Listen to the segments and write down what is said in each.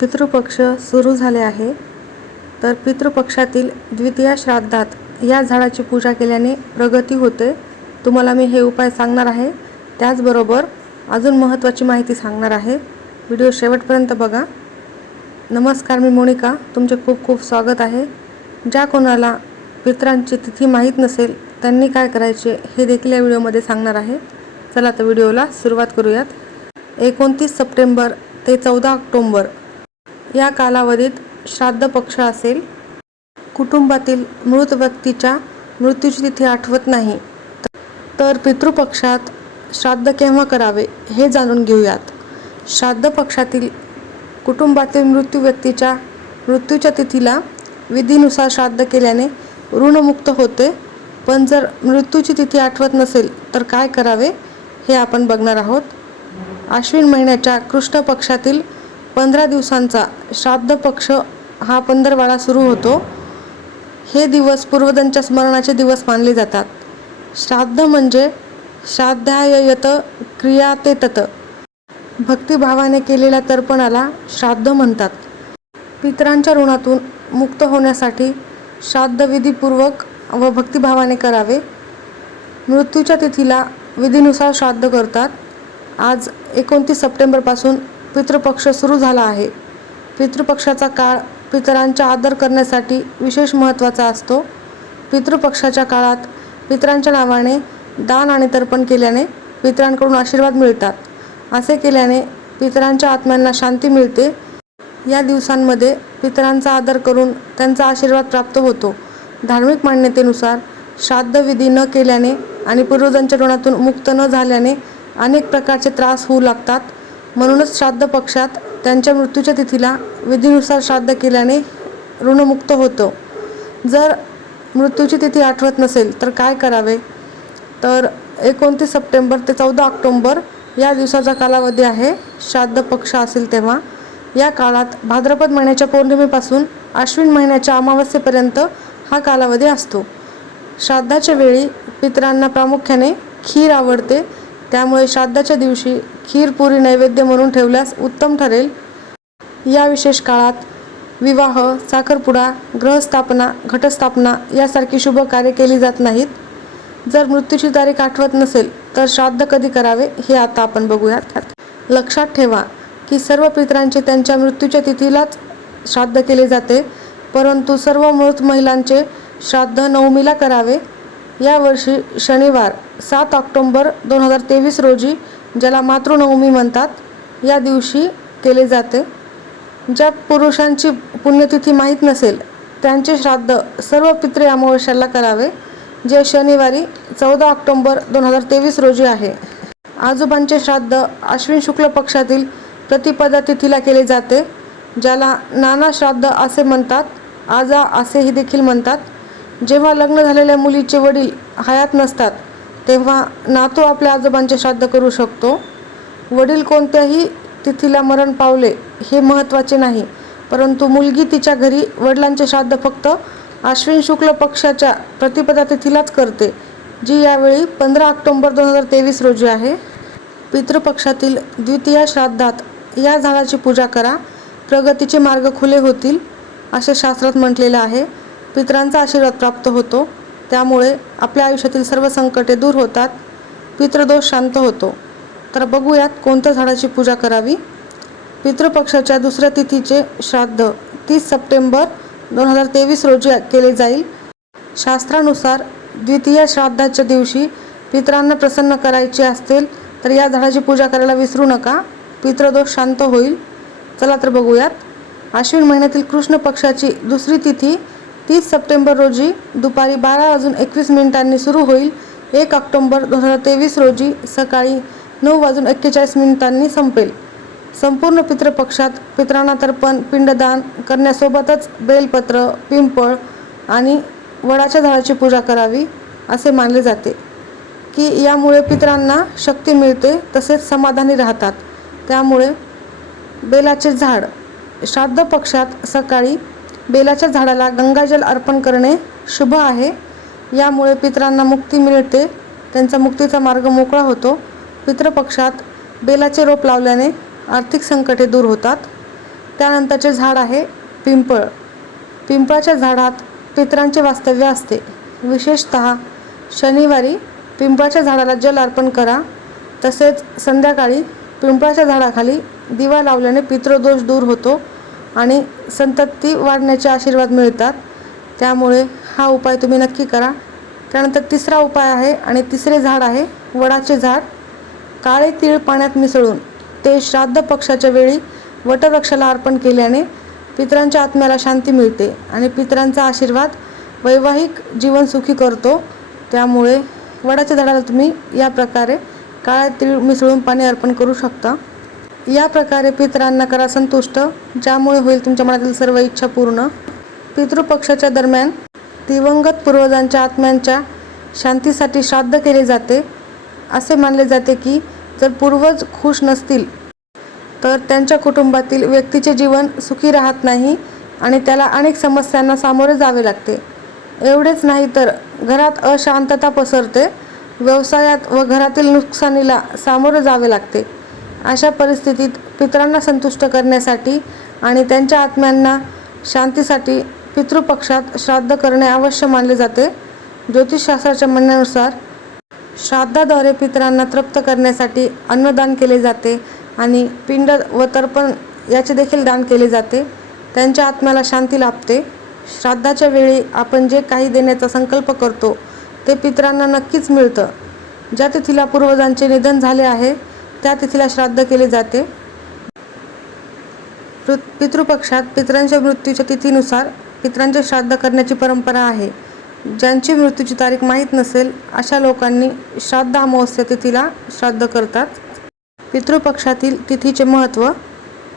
पितृपक्ष सुरू झाले आहे. तर पितृपक्षातील द्वितीया श्राद्धात या झाडाची पूजा केल्याने प्रगती होते. तुम्हाला मी हे उपाय सांगणार आहे. त्याचबरोबर अजून महत्त्वाची माहिती सांगणार आहे. व्हिडिओ शेवटपर्यंत बघा. नमस्कार, मी मोनिका. तुमचे खूप खूप स्वागत आहे. ज्या कोणाला पितरांची तिथी माहीत नसेल त्यांनी काय करायचे हे देखील या व्हिडिओमध्ये सांगणार आहे. चला तर व्हिडिओला सुरुवात करूयात. 29 सप्टेंबर ते 14 ऑक्टोबर या कालावधीत श्राद्ध पक्ष असेल. कुटुंबातील मृत व्यक्तीच्या मृत्यूची तिथी आठवत नाही तर पितृपक्षात श्राद्ध केव्हा करावे हे जाणून घेऊयात. श्राद्ध पक्षातील कुटुंबातील मृत्यू व्यक्तीच्या मृत्यूच्या तिथीला विधीनुसार श्राद्ध केल्याने ऋणमुक्त होते. पण जर मृत्यूची तिथी आठवत नसेल तर काय करावे हे आपण बघणार आहोत. आश्विन महिन्याच्या कृष्ण पक्षातील 15 दिवसांचा श्राद्ध पक्ष हा पंधरवाडा सुरू होतो. हे दिवस पूर्वजांच्या स्मरणाचे दिवस मानले जातात. श्राद्ध म्हणजे श्राद्धाययत क्रियातेतत, भक्तिभावाने केलेल्या तर्पणाला श्राद्ध म्हणतात. पितरांच्या ऋणातून मुक्त होण्यासाठी श्राद्ध विधीपूर्वक व भक्तिभावाने करावे. मृत्यूच्या तिथीला विधीनुसार श्राद्ध करतात. आज 29 सप्टेंबरपासून पितृपक्ष सुरू झाला आहे. पितृपक्षाचा काळ पितरांचा आदर करण्यासाठी विशेष महत्त्वाचा असतो. पितृपक्षाच्या काळात पितरांच्या नावाने दान आणि तर्पण केल्याने पितरांकडून आशीर्वाद मिळतात. असे केल्याने पितरांच्या आत्म्यांना शांती मिळते. या दिवसांमध्ये पितरांचा आदर करून त्यांचा आशीर्वाद प्राप्त होतो. धार्मिक मान्यतेनुसार श्राद्ध विधी न केल्याने आणि पूर्वजांच्या ऋणातून मुक्त न झाल्याने अनेक प्रकारचे त्रास होऊ लागतात. म्हणूनच श्राद्ध पक्षात त्यांच्या मृत्यूच्या तिथीला विधीनुसार श्राद्ध केल्याने ऋणमुक्त होतं. जर मृत्यूची तिथी आठवत नसेल तर काय करावे, तर 29 सप्टेंबर ते 14 ऑक्टोबर या दिवसाचा कालावधी आहे. श्राद्ध पक्ष असेल तेव्हा या काळात भाद्रपद महिन्याच्या पौर्णिमेपासून आश्विन महिन्याच्या अमावस्येपर्यंत हा कालावधी असतो. श्राद्धाच्या वेळी पितरांना प्रामुख्याने खीर आवडते. त्यामुळे श्राद्धाच्या दिवशी खीर पुरी नैवेद्य म्हणून ठेवल्यास उत्तम ठरेल. या विशेष काळात विवाह, साखरपुडा, ग्रहस्थापना, घटस्थापना यासारखी शुभ कार्य केली जात नाहीत. जर मृत्यूची तारीख आठवत नसेल तर श्राद्ध कधी करावे हे आता आपण बघूयात. लक्षात ठेवा की सर्व पितरांचे त्यांच्या मृत्यूच्या तिथीलाच श्राद्ध केले जाते, परंतु सर्व मृत महिलांचे श्राद्ध नवमीला करावे. यावर्षी शनिवार 7 ऑक्टोबर 2023 रोजी, ज्याला मातृनवमी म्हणतात, या दिवशी केले जाते. ज्या पुरुषांची पुण्यतिथी माहीत नसेल त्यांचे श्राद्ध सर्व पितृ अमावस्याला करावे, जे शनिवारी 14 ऑक्टोबर 2023 रोजी आहे. आजोबांचे श्राद्ध आश्विन शुक्ल पक्षातील प्रतिपदा तिथीला केले जाते, ज्याला नाना श्राद्ध असे म्हणतात, आजा असेही देखील म्हणतात. जेव्हा लग्न झालेल्या मुलीचे वडील हयात नसतात तेव्हा नातू आपल्या आजोबांचे श्राद्ध करू शकतो. वडील कोणत्याही तिथीला मरण पावले हे महत्त्वाचे नाही, परंतु मुलगी तिच्या घरी वडिलांचे श्राद्ध फक्त आश्विन शुक्ल पक्षाच्या प्रतिपदा तिथीलाच करते, जी यावेळी 15 ऑक्टोबर 2023 रोजी आहे. पितृपक्षातील द्वितीया श्राद्धात या झाडाची पूजा करा, प्रगतीचे मार्ग खुले होतील असे शास्त्रात म्हटलेले आहे. पितरांचा आशीर्वाद प्राप्त होतो. त्यामुळे आपल्या आयुष्यातील सर्व संकटे दूर होतात, पितृदोष शांत होतो. तर बघूयात कोणत्या झाडाची पूजा करावी. पितृपक्षाच्या दुसऱ्या तिथीचे श्राद्ध 30 सप्टेंबर 2023 रोजी केले जाईल. शास्त्रानुसार द्वितीय श्राद्धाच्या दिवशी पितरांना प्रसन्न करायचे असतील तर या झाडाची पूजा करायला विसरू नका, पितृदोष शांत होईल. चला तर बघूयात. आश्विन महिन्यातील कृष्ण पक्षाची दुसरी तिथी 30 सप्टेंबर रोजी दुपारी 12:21 सुरू होईल. 1 ऑक्टोबर 2023 रोजी सकाळी 9:41 संपेल. संपूर्ण पितृपक्षात पितरांना तर्पण, पिंडदान करण्यासोबतच बेलपत्र, पिंपळ आणि वडाच्या झाडाची पूजा करावी असे मानले जाते की यामुळे पितरांना शक्ती मिळते, तसेच समाधानी राहतात. त्यामुळे बेलाचे झाड, श्राद्ध पक्षात सकाळी बेलाच्या झाडाला गंगाजल अर्पण करणे शुभ आहे. यामुळे पितरांना मुक्ती मिळते, त्यांचा मुक्तीचा मार्ग मोकळा होतो. पितृपक्षात बेलाचे रोप लावल्याने आर्थिक संकटे दूर होतात. त्यानंतरचे झाड आहे पिंपळ. पिंपळाच्या झाडात पितरांचे वास्तव्य असते. विशेषतः शनिवारी पिंपळाच्या झाडाला जल अर्पण करा. तसेच संध्याकाळी पिंपळाच्या झाडाखाली दिवा लावल्याने पितृदोष दूर होतो आणि संतती वाढण्याचे आशीर्वाद मिळतात. त्यामुळे हा उपाय तुम्ही नक्की करा. त्यानंतर तिसरा उपाय आहे आणि तिसरे झाड आहे वडाचे झाड. काळे तीळ पाण्यात मिसळून ते श्राद्ध पक्षाच्या वेळी वटवृक्षाला अर्पण केल्याने पितरांच्या आत्म्याला शांती मिळते आणि पितरांचा आशीर्वाद वैवाहिक जीवन सुखी करतो. त्यामुळे वडाच्या झाडाला तुम्ही या प्रकारे काळे तीळ मिसळून पाणी अर्पण करू शकता. या प्रकारे पितरांना करा संतुष्ट, ज्यामुळे होईल तुमच्या मनातील सर्व इच्छा पूर्ण. पितृपक्षाच्या दरम्यान दिवंगत पूर्वजांच्या आत्म्यांच्या शांतीसाठी श्राद्ध केले जाते. असे मानले जाते की जर पूर्वज खुश नसतील तर त्यांच्या कुटुंबातील व्यक्तीचे जीवन सुखी राहत नाही आणि त्याला अनेक समस्यांना सामोरे जावे लागते. एवढेच नाही तर घरात अशांतता पसरते, व्यवसायात व घरातील नुकसानीला सामोरे जावे लागते. अशा परिस्थितीत पितरांना संतुष्ट करण्यासाठी आणि त्यांच्या आत्म्यांना शांतीसाठी पितृपक्षात श्राद्ध करणे आवश्यक मानले जाते. ज्योतिषशास्त्राच्या म्हणण्यानुसार श्राद्धाद्वारे पितरांना तृप्त करण्यासाठी अन्नदान केले जाते आणि पिंड व तर्पण याचे देखील दान केले जाते. त्यांच्या आत्म्याला शांती लाभते. श्राद्धाच्या वेळी आपण जे काही देण्याचा संकल्प करतो ते पितरांना नक्कीच मिळतं. ज्या तिथीला पूर्वजांचे निधन झाले आहे त्या तिथीला श्राद्ध केले जाते. पितृपक्षात पितरांच्या मृत्यूच्या तिथीनुसार पितरांचे श्राद्ध करण्याची परंपरा आहे. ज्यांची मृत्यूची तारीख माहीत नसेल अशा लोकांनी श्राद्ध अमावस्या तिथीला श्राद्ध करतात. पितृपक्षातील तिथीचे महत्त्व.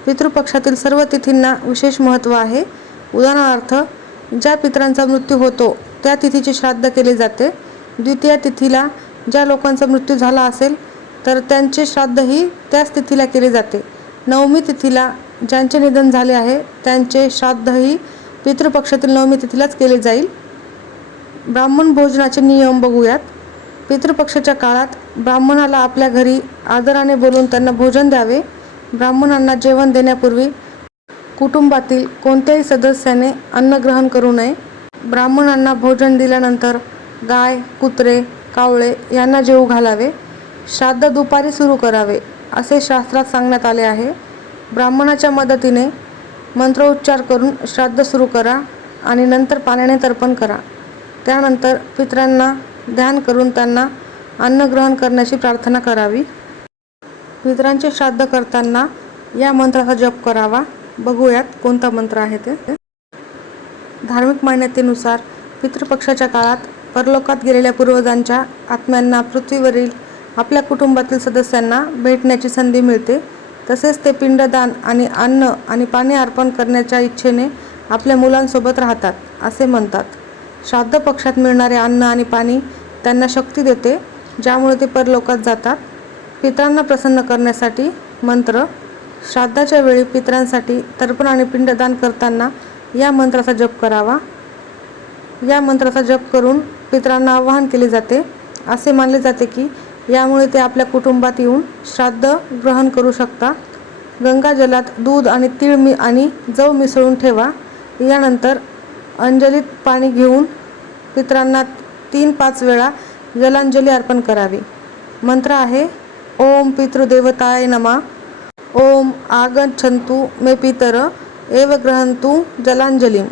पितृपक्षातील सर्व तिथींना विशेष महत्त्व आहे. उदाहरणार्थ, ज्या पितरांचा मृत्यू होतो त्या तिथीचे श्राद्ध केले जाते. द्वितीया तिथीला ज्या लोकांचा मृत्यू झाला असेल तर त्यांचे श्राद्धही त्याच तिथीला केले जाते. नवमी तिथीला ज्यांचे निधन झाले आहे त्यांचे श्राद्धही पितृपक्षातील नवमी तिथीलाच केले जाईल. ब्राह्मण भोजनाचे नियम बघूयात. पितृपक्षाच्या काळात ब्राह्मणाला आपल्या घरी आदराने बोलून त्यांना भोजन द्यावे. ब्राह्मणांना जेवण देण्यापूर्वी कुटुंबातील कोणत्याही सदस्याने अन्न ग्रहण करू नये. ब्राह्मणांना भोजन दिल्यानंतर गाय, कुत्रे, कावळे यांना जेवू घालावे. श्राद्ध दुपारी सुरू करावे असे शास्त्रात सांगण्यात आले आहे. ब्राह्मणाच्या मदतीने मंत्रोच्चार करून श्राद्ध सुरू करा आणि नंतर पाण्याने तर्पण करा. त्यानंतर पितरांना ध्यान करून त्यांना अन्न ग्रहण करण्याची प्रार्थना करावी. पितरांचे श्राद्ध करताना या मंत्राचा जप करावा. बघूयात कोणता मंत्र आहे ते. धार्मिक मान्यतेनुसार पितृपक्षाच्या काळात परलोकात गेलेल्या पूर्वजांच्या आत्म्यांना पृथ्वीवरील आपल्या कुटुंबातील सदस्यांना भेटण्याची संधी मिळते. तसेच ते पिंडदान आणि अन्न आणि पाणी अर्पण करण्याच्या इच्छेने आपल्या मुलांसोबत राहतात असे म्हणतात. श्राद्ध पक्षात मिळणारे अन्न आणि पाणी त्यांना शक्ती देते, ज्यामुळे ते परलोकात जातात. पितरांना प्रसन्न करण्यासाठी मंत्र. श्राद्धाच्या वेळी पितरांसाठी तर्पण आणि पिंडदान करताना या मंत्राचा जप करावा. या मंत्राचा जप करून पितरांना आवाहन केले जाते. असे मानले जाते की यामुळे ते आपल्या कुटुंबात येऊन श्राद्ध ग्रहण करू शकतात. गंगाजलात दूध आणि तीळ आणि जव मिसळून ठेवा. यानंतर अंजलीत पाणी घेऊन पितरांना 3-5 वेळा जलांजली अर्पण करावी. मंत्र आहे ओम पितृदेवताय नमः. ओम आगच्छन्तु मे पितर एव ग्रहन्तु जलांजलिम.